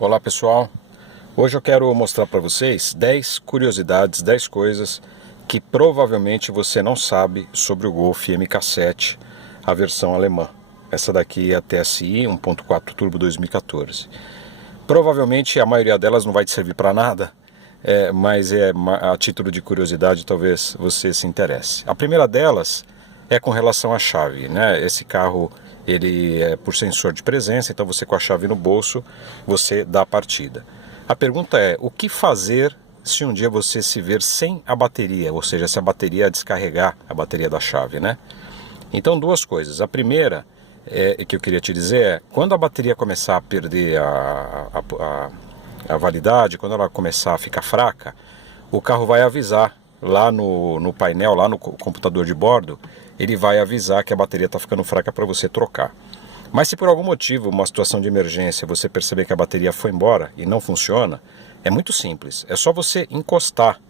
Olá pessoal, hoje eu quero mostrar para vocês 10 curiosidades, 10 coisas que provavelmente você não sabe sobre o Golf MK7, a versão alemã. Essa daqui é a TSI 1.4 Turbo 2014. Provavelmente a maioria delas não vai te servir para nada, mas a título de curiosidade talvez você se interesse. A primeira delas é com relação à chave, né? Esse carro ele é por sensor de presença, então você com a chave no bolso, você dá a partida. A pergunta é, o que fazer se um dia você se ver sem a bateria, ou seja, se a bateria descarregar a bateria da chave, né? Então duas coisas. A primeira que eu queria te dizer é, quando a bateria começar a perder a validade, quando ela começar a ficar fraca, o carro vai avisar lá no painel, lá no computador de bordo, ele vai avisar que a bateria está ficando fraca para você trocar. Mas se por algum motivo, uma situação de emergência, você perceber que a bateria foi embora e não funciona, é muito simples. É só você encostar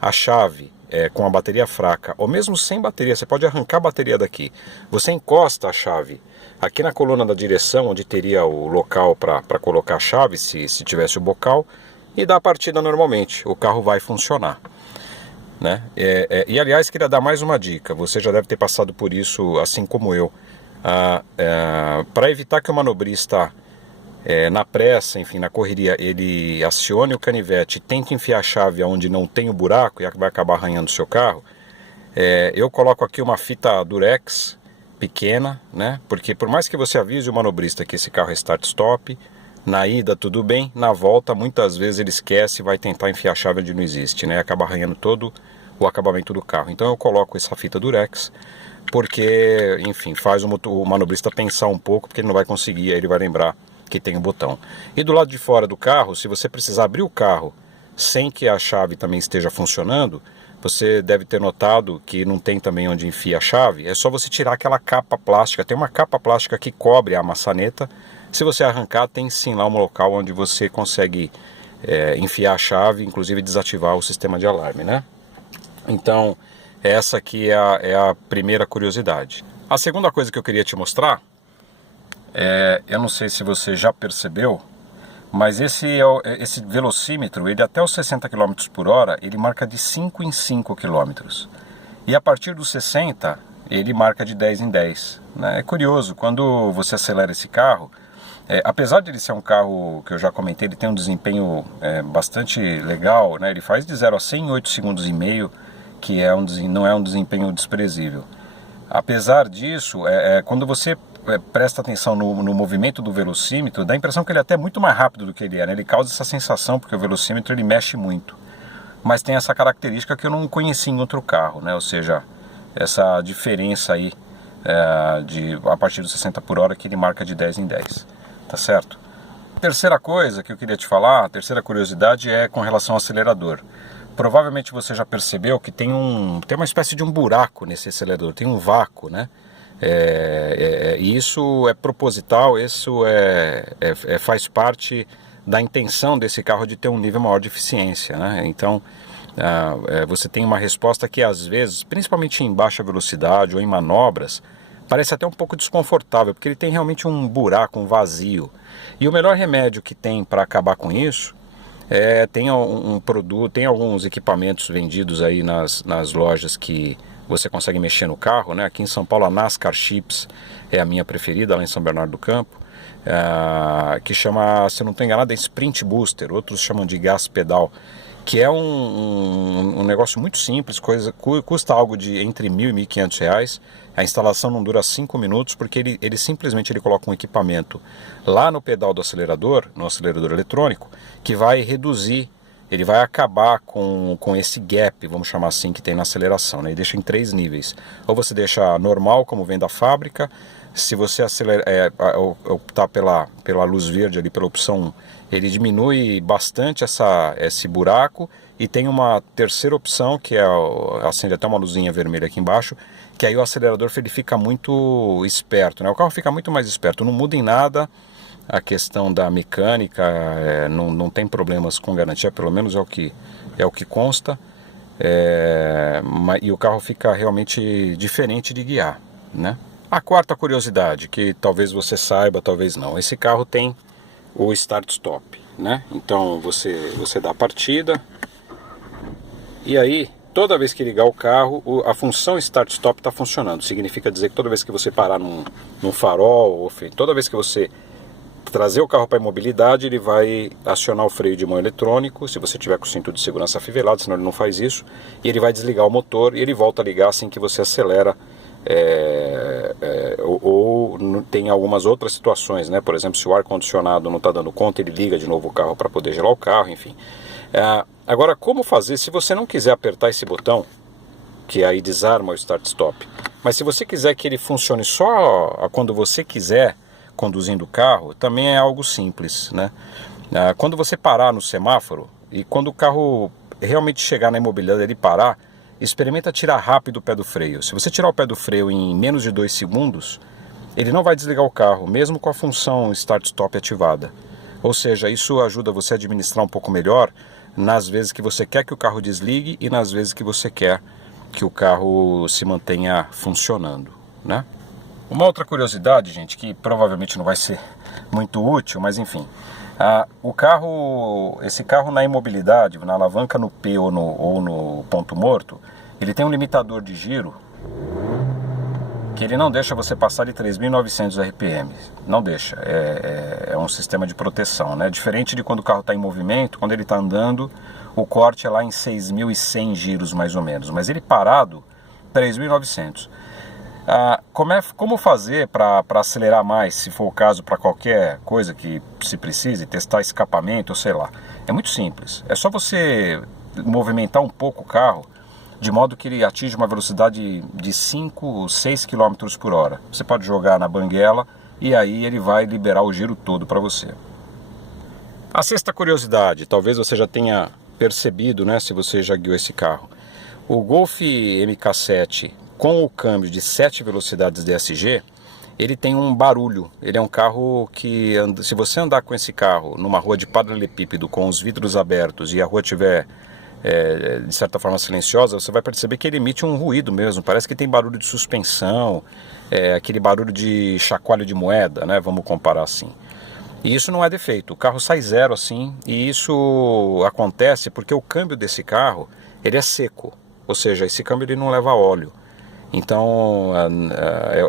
a chave com a bateria fraca, ou mesmo sem bateria, você pode arrancar a bateria daqui. Você encosta a chave aqui na coluna da direção, onde teria o local para colocar a chave, se tivesse o bocal, e dá a partida normalmente. O carro vai funcionar. Né? E aliás, queria dar mais uma dica, você já deve ter passado por isso assim como eu. Para evitar que o manobrista na pressa, enfim, na correria, ele acione o canivete e tente enfiar a chave onde não tem o buraco e vai acabar arranhando o seu carro, eu coloco aqui uma fita durex pequena, né? Porque por mais que você avise o manobrista que esse carro é start-stop, na ida tudo bem, na volta muitas vezes ele esquece e vai tentar enfiar a chave onde não existe, né? Acaba arranhando todo o acabamento do carro. Então eu coloco essa fita durex, porque, enfim, faz o manobrista pensar um pouco, porque ele não vai conseguir, aí ele vai lembrar que tem o botão. E do lado de fora do carro, se você precisar abrir o carro sem que a chave também esteja funcionando, você deve ter notado que não tem também onde enfia a chave, é só você tirar aquela capa plástica, tem uma capa plástica que cobre a maçaneta. Se você arrancar, tem sim lá um local onde você consegue enfiar a chave, inclusive desativar o sistema de alarme, né? Então, essa aqui é a primeira curiosidade. A segunda coisa que eu queria te mostrar, eu não sei se você já percebeu, mas esse velocímetro, ele até os 60 km por hora, ele marca de 5 em 5 km. E a partir dos 60, ele marca de 10 em 10. Né? É curioso, quando você acelera esse carro, apesar de ele ser um carro que eu já comentei, ele tem um desempenho bastante legal, né? Ele faz de 0 a 100 em 8 segundos e meio, que não é um desempenho desprezível. Apesar disso, quando você presta atenção no movimento do velocímetro, dá a impressão que ele é até muito mais rápido do que ele é, né? Ele causa essa sensação, porque o velocímetro ele mexe muito. Mas tem essa característica que eu não conheci em outro carro, né? Ou seja, essa diferença aí a partir dos 60 por hora, que ele marca de 10 em 10. Tá certo? Terceira coisa que eu queria te falar, a terceira curiosidade é com relação ao acelerador. Provavelmente você já percebeu que tem uma espécie de um buraco nesse acelerador, tem um vácuo, né? E isso é proposital, isso faz parte da intenção desse carro de ter um nível maior de eficiência, né? Então, você tem uma resposta que às vezes, principalmente em baixa velocidade ou em manobras, parece até um pouco desconfortável, porque ele tem realmente um buraco, um vazio. E o melhor remédio que tem para acabar com isso tem tem alguns equipamentos vendidos aí nas lojas que você consegue mexer no carro, né? Aqui em São Paulo a NASCAR Chips é a minha preferida, lá em São Bernardo do Campo, que chama, se eu não estou enganado, é Sprint Booster, outros chamam de gás pedal, que é um negócio muito simples, custa algo de entre R$1.000 e R$1.500. A instalação não dura 5 minutos, porque ele simplesmente coloca um equipamento lá no pedal do acelerador, no acelerador eletrônico, que vai reduzir, ele vai acabar com esse gap, vamos chamar assim, que tem na aceleração, né? Ele deixa em 3 níveis. Ou você deixa normal, como vem da fábrica. Se você optar pela luz verde ali, pela opção 1, ele diminui bastante esse buraco, e tem uma terceira opção, que acende até uma luzinha vermelha aqui embaixo, que aí o acelerador ele fica muito esperto, né? O carro fica muito mais esperto, não muda em nada a questão da mecânica, não tem problemas com garantia, pelo menos é o que consta, e o carro fica realmente diferente de guiar, né? A quarta curiosidade, que talvez você saiba, talvez não, esse carro tem o start-stop, né? Então você dá a partida e aí toda vez que ligar o carro, a função Start-Stop está funcionando. Significa dizer que toda vez que você parar num farol, ou toda vez que você trazer o carro para a imobilidade, ele vai acionar o freio de mão eletrônico, se você tiver com o cinto de segurança afivelado, senão ele não faz isso, e ele vai desligar o motor e ele volta a ligar assim que você acelera, ou tem algumas outras situações, né? Por exemplo, se o ar-condicionado não está dando conta, ele liga de novo o carro para poder gelar o carro, enfim. Agora, como fazer se você não quiser apertar esse botão, que aí desarma o Start-Stop, mas se você quiser que ele funcione só quando você quiser, conduzindo o carro, também é algo simples, né? Quando você parar no semáforo e quando o carro realmente chegar na imobilidade e ele parar, experimenta tirar rápido o pé do freio. Se você tirar o pé do freio em menos de 2 segundos, ele não vai desligar o carro, mesmo com a função Start-Stop ativada. Ou seja, isso ajuda você a administrar um pouco melhor nas vezes que você quer que o carro desligue e nas vezes que você quer que o carro se mantenha funcionando, né? Uma outra curiosidade, gente, que provavelmente não vai ser muito útil, mas enfim, esse carro na imobilidade, na alavanca no P ou no ponto morto, ele tem um limitador de giro que ele não deixa você passar de 3.900 RPM, não deixa, é um sistema de proteção, né? Diferente de quando o carro está em movimento, quando ele está andando, o corte é lá em 6.100 giros mais ou menos, mas ele parado, 3.900. Como fazer para acelerar mais, se for o caso, para qualquer coisa que se precise, testar escapamento, ou sei lá. É muito simples, é só você movimentar um pouco o carro, de modo que ele atinja uma velocidade de 5, 6 km por hora. Você pode jogar na banguela e aí ele vai liberar o giro todo para você. A sexta curiosidade, talvez você já tenha percebido, né, se você já guiou esse carro. O Golf MK7 com o câmbio de 7 velocidades DSG, ele tem um barulho. Ele é um carro que, se você andar com esse carro numa rua de paralelepípedo com os vidros abertos e a rua estiver de certa forma silenciosa, você vai perceber que ele emite um ruído mesmo. Parece que tem barulho de suspensão, aquele barulho de chacoalho de moeda, né? Vamos comparar assim. E isso não é defeito, o carro sai zero assim, e isso acontece porque o câmbio desse carro, ele é seco, ou seja, esse câmbio ele não leva óleo. Então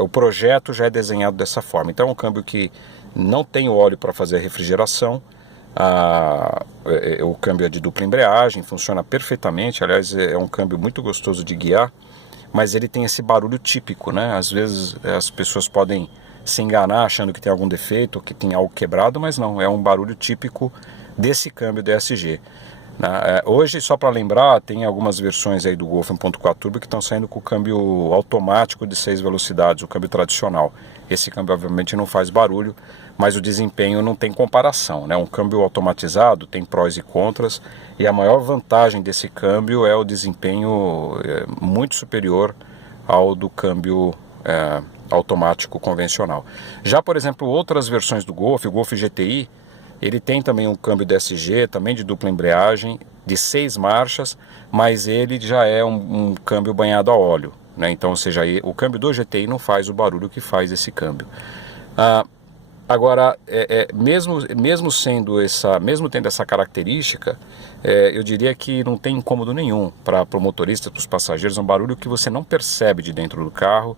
o projeto já é desenhado dessa forma. Então é um câmbio que não tem óleo para fazer a refrigeração. O câmbio é de dupla embreagem, funciona perfeitamente. Aliás, é um câmbio muito gostoso de guiar, mas ele tem esse barulho típico, né? Às vezes as pessoas podem se enganar achando que tem algum defeito, que tem algo quebrado, mas não, é um barulho típico desse câmbio DSG. Hoje, só para lembrar, tem algumas versões aí do Golf 1.4 Turbo que estão saindo com o câmbio automático de 6 velocidades, o câmbio tradicional. Esse câmbio obviamente não faz barulho, mas o desempenho não tem comparação, né? Um câmbio automatizado tem prós e contras, e a maior vantagem desse câmbio é o desempenho muito superior ao do câmbio automático convencional. Já, por exemplo, outras versões do Golf, o Golf GTI, ele tem também um câmbio DSG, também de dupla embreagem, de 6 marchas, mas ele já é um câmbio banhado a óleo, né? Então, ou seja, o câmbio do GTI não faz o barulho que faz esse câmbio. Agora, mesmo tendo essa característica, eu diria que não tem incômodo nenhum para o motorista, para os passageiros. É um barulho que você não percebe de dentro do carro.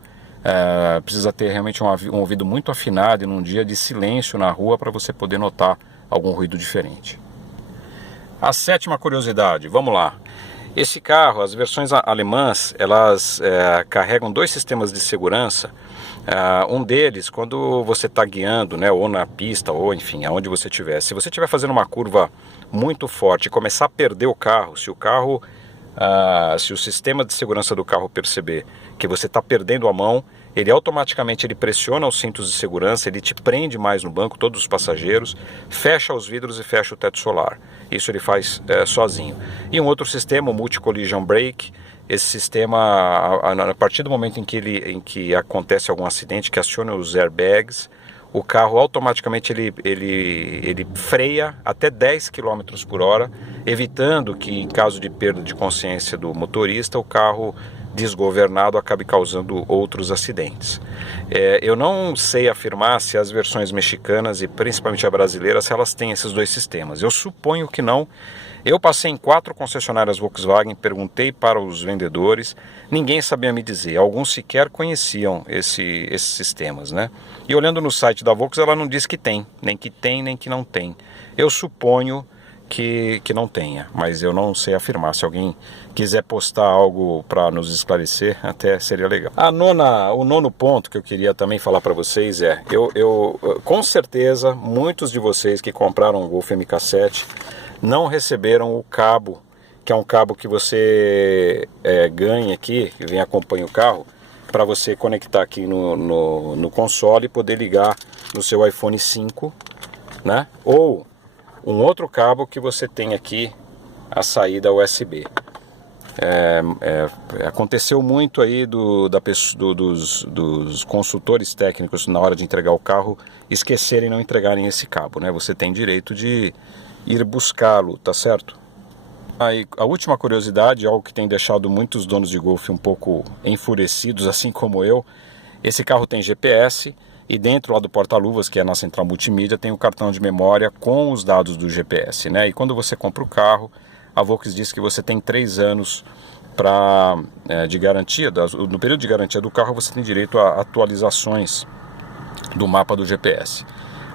Precisa ter realmente um ouvido muito afinado e num dia de silêncio na rua para você poder notar algum ruído diferente. A sétima curiosidade, vamos lá. Esse carro, as versões alemãs, elas carregam 2 sistemas de segurança. Um deles, quando você está guiando, né, ou na pista, ou enfim, aonde você estiver. Se você estiver fazendo uma curva muito forte e começar a perder o carro, se o sistema de segurança do carro perceber que você está perdendo a mão, ele automaticamente pressiona os cintos de segurança, ele te prende mais no banco, todos os passageiros, fecha os vidros e fecha o teto solar. Isso ele faz sozinho. E um outro sistema, o Multi-Collision Brake, esse sistema, a partir do momento em que acontece algum acidente, que aciona os airbags, o carro automaticamente ele freia até 10 km por hora, evitando que, em caso de perda de consciência do motorista, o carro desgovernado acabe causando outros acidentes. Eu não sei afirmar se as versões mexicanas e principalmente a brasileira, se elas têm esses dois sistemas. Eu suponho que não. Eu passei em 4 concessionárias Volkswagen, perguntei para os vendedores, ninguém sabia me dizer, alguns sequer conheciam esses sistemas, né? E olhando no site da Volkswagen, ela não diz que tem, nem que não tem. Eu suponho que não tenha, mas eu não sei afirmar. Se alguém quiser postar algo para nos esclarecer, até seria legal. O nono ponto que eu queria também falar para vocês é, com certeza, muitos de vocês que compraram o Golf MK7 não receberam o cabo, que é um cabo que você ganha aqui, que vem acompanha o carro, para você conectar aqui no console e poder ligar no seu iPhone 5, né? Ou um outro cabo que você tem aqui, a saída USB. Aconteceu muito aí dos consultores técnicos na hora de entregar o carro esquecerem e não entregarem esse cabo, né? Você tem direito de ir buscá-lo, tá certo? Aí, a última curiosidade, algo que tem deixado muitos donos de Golf um pouco enfurecidos, assim como eu, esse carro tem GPS e dentro lá do porta-luvas, que é na central multimídia, tem o cartão de memória com os dados do GPS, né? E quando você compra o carro, a Volkswagen diz que você tem 3 anos de garantia, no período de garantia do carro você tem direito a atualizações do mapa do GPS.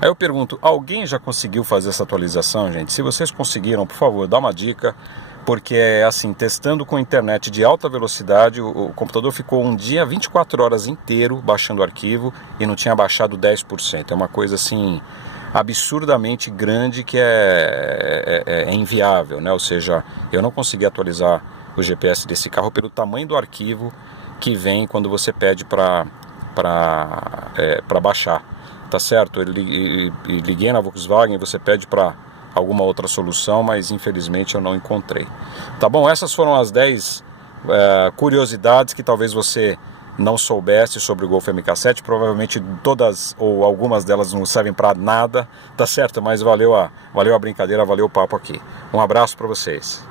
Aí eu pergunto, alguém já conseguiu fazer essa atualização, gente? Se vocês conseguiram, por favor, dá uma dica, porque assim, testando com internet de alta velocidade, o computador ficou um dia, 24 horas inteiro baixando o arquivo e não tinha baixado 10%. É uma coisa assim, absurdamente grande que é inviável, né? Ou seja, eu não consegui atualizar o GPS desse carro pelo tamanho do arquivo que vem quando você pede para baixar. Tá certo? Eu liguei na Volkswagen, você pede para alguma outra solução, mas infelizmente eu não encontrei. Tá bom? Essas foram as 10 curiosidades que talvez você não soubesse sobre o Golf MK7. Provavelmente todas ou algumas delas não servem para nada, tá certo? Mas valeu a brincadeira, valeu o papo aqui. Um abraço para vocês.